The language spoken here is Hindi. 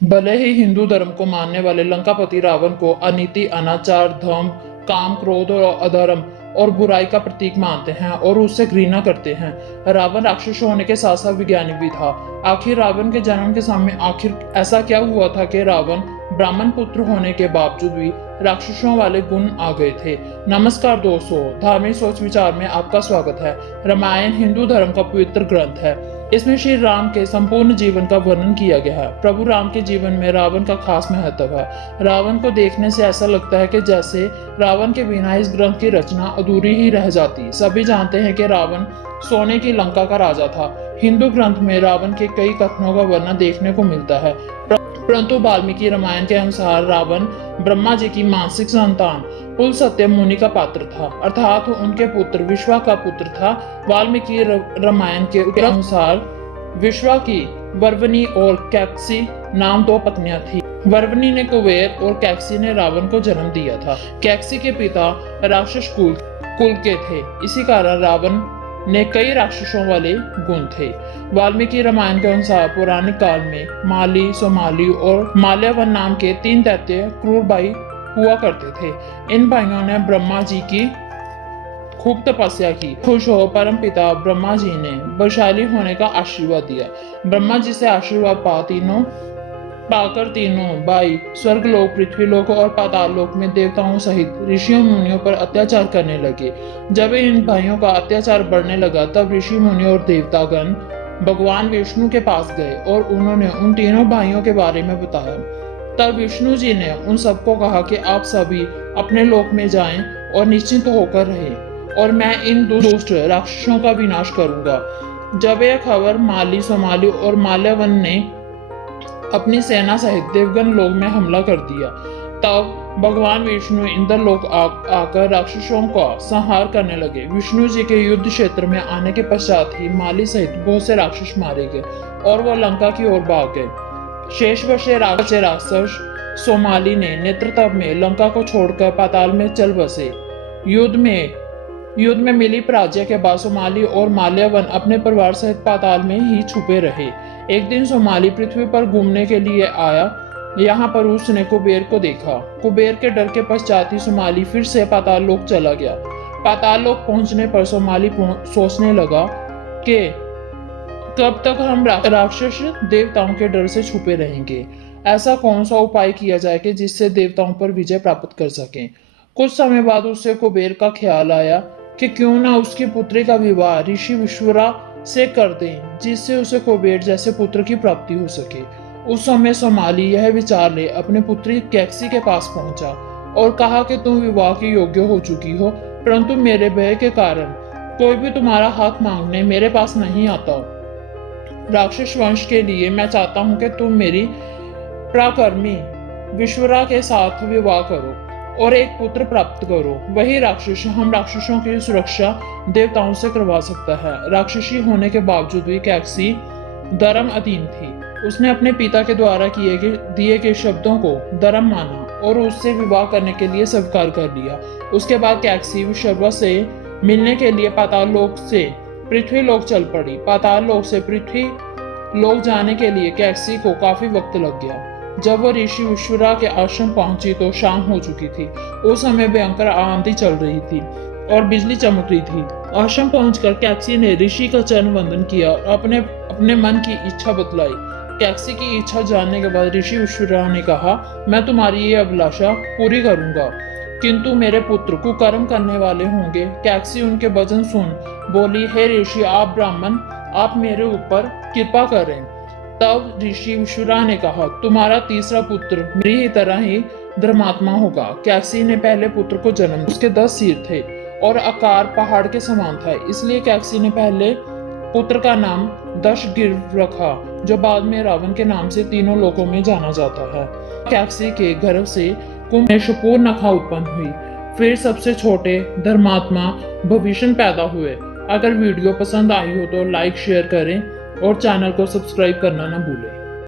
भले ही हिंदू धर्म को मानने वाले लंकापति रावण को अनीति, अनाचार, धर्म, काम, क्रोध और अधर्म और बुराई का प्रतीक मानते हैं और उससे घृणा करते हैं। रावण राक्षस होने के साथ साथ विज्ञानी भी था। आखिर रावण के जन्म के समय आखिर ऐसा क्या हुआ था कि रावण ब्राह्मण पुत्र होने के बावजूद भी राक्षसों वाले गुण आ गए थे। नमस्कार दोस्तों, धार्मिक सोच विचार में आपका स्वागत है। रामायण हिंदू धर्म का पवित्र ग्रंथ है। इसमें श्री राम के संपूर्ण जीवन का वर्णन किया गया है। प्रभु राम के जीवन में रावण का खास महत्व है। रावण को देखने से ऐसा लगता है कि जैसे रावण के बिना इस ग्रंथ की रचना अधूरी ही रह जाती। सभी जानते हैं कि रावण सोने की लंका का राजा था। हिंदू ग्रंथ में रावण के कई कथनों का वर्णन देखने को मिलता है, परंतु वाल्मीकि रामायण के अनुसार रावण ब्रह्मा जी की मानसिक संतान पुलस्त्य मुनि का पात्र था, अर्थात उनके पुत्र विश्वा का पुत्र था। वाल्मीकि रामायण के अनुसार विश्वा की वर्वनी और कैकसी नाम दो पत्नियां थी। वर्वनी ने कुबेर और कैकसी ने रावण को जन्म दिया था। कैकसी के पिता राक्षस कुल के थे, इसी कारण रावण ने कई राक्षसों वाले गुण थे। वाल्मीकि रामायण के अनुसार पौराणिक काल में माली, सोमाली और माल्यवन नाम के 3 दैत्य क्रूर भाई हुआ करते थे। इन भाइयों ने ब्रह्मा जी की खूब तपस्या की। खुश हो परम पिता ब्रह्मा जी ने बलशाली होने का आशीर्वाद दिया। ब्रह्मा जी से आशीर्वाद पाकर तीनों भाई स्वर्गलोक, पृथ्वीलोक और पाताल लोक में देवताओं सहित ऋषियों मुनियों पर अत्याचार करने लगे। जब इन भाइयों का अत्याचार बढ़ने लगा तब ऋषि मुनि और देवतागण भगवान विष्णु के पास गए और उन्होंने उन तीनों भाइयों के बारे में बताया। तब विष्णु जी ने उन सबको कहा कि आप सभी अपने लोक में जाएं और निश्चिंत होकर रहें और मैं इन दुष्ट राक्षसों का विनाश करूंगा। जब यह खबर माली, सोमाली और माल्यवन ने अपनी सेना सहित देवगन लोक में हमला कर दिया, तब भगवान विष्णु इंद्र लोक आकर राक्षसों का संहार करने लगे। विष्णु जी के युद्ध क्षेत्र में आने के पश्चात ही माली सहित बहुत से राक्षस मारे गए और वह लंका की ओर भाग गए। शेष बचे राक्षस सोमाली ने नेत्रतप में लंका को छोड़कर पाताल में चल बसे। युद्ध में मिली पराजय के बाद सोमाली और माल्यवन अपने परिवार सहित पाताल में ही छुपे रहे। एक दिन सोमाली पृथ्वी पर घूमने के लिए आया। यहाँ पर उसने कुबेर को देखा। कुबेर के डर के पश्चात ही सोमाली फिर से पाताल लोक चला गया। पाताल लोक पहुंचने पर सोमाली सोचने लगा कि कब तक हम राक्षस देवताओं के डर से छुपे रहेंगे। ऐसा कौन सा उपाय किया जाए कि जिससे देवताओं पर विजय प्राप्त कर सकें। कुछ समय बाद उससे कुबेर का ख्याल आया कि क्यों ना उसकी पुत्री का विवाह ऋषि विश्वरा से कर दें, जिससे उसे कुबेर जैसे पुत्र की प्राप्ति हो सके। उस समय सोमाली यह विचार ले अपनी पुत्री कैकसी के पास पहुंचा और कहा कि तुम विवाह के योग्य हो चुकी हो, परंतु मेरे भय के कारण कोई भी तुम्हारा हाथ मांगने मेरे पास नहीं आता। राक्षस वंश के लिए मैं चाहता हूं कि तुम मेरी पराक्रमी विश्वरा के साथ विवाह करो और एक पुत्र प्राप्त करो। वही राक्षस हम राक्षसों की सुरक्षा देवताओं से करवा सकता है। राक्षसी होने के बावजूद भी कैकसी धर्म अधीन थी। उसने अपने पिता के द्वारा दिए गए शब्दों को धर्म माना और उससे विवाह करने के लिए स्वीकार कर लिया। उसके बाद कैकसी विश्वरा से मिलने के लिए पाताल लोक से पृथ्वी लोक चल पड़ी। पाताल लोक से पृथ्वी लोक जाने के लिए कैकसी को काफी वक्त लग गया। जब वो ऋषि विश्वरा के आश्रम पहुंची तो शाम हो चुकी थी। उस समय भयंकर आंधी चल रही थी और बिजली चमक रही थी। आश्रम पहुंचकर कैकसी ने ऋषि का चरण वंदन किया और अपने मन की इच्छा बतलाई। कैकसी की इच्छा जानने के बाद ऋषि विश्वरा ने कहा, मैं तुम्हारी ये अभिलाषा पूरी करूंगा, किंतु मेरे पुत्र कुकर्म करने वाले होंगे। कैकसी उनके वचन सुन बोली, हे ऋषि, आप ब्राह्मण, आप मेरे ऊपर कृपा करें। तब ऋषि विश्वरा ने कहा, तुम्हारा तीसरा पुत्र मेरी ही तरह ही धर्मात्मा होगा। कैकसी ने पहले पुत्र को जन्म, उसके 10 सिर थे और आकार पहाड़ के समान था, इसलिए कैकसी ने पहले पुत्र का नाम दशग्रीव रखा, जो बाद में रावण के नाम से तीनों लोकों में जाना जाता है। कैकसी के गर्भ से कुंभेशपूर नखा उत्पन्न हुई। फिर सबसे छोटे धर्मात्मा भविष्य पैदा हुए। अगर वीडियो पसंद आई हो तो लाइक शेयर करें और चैनल को सब्सक्राइब करना न भूलें।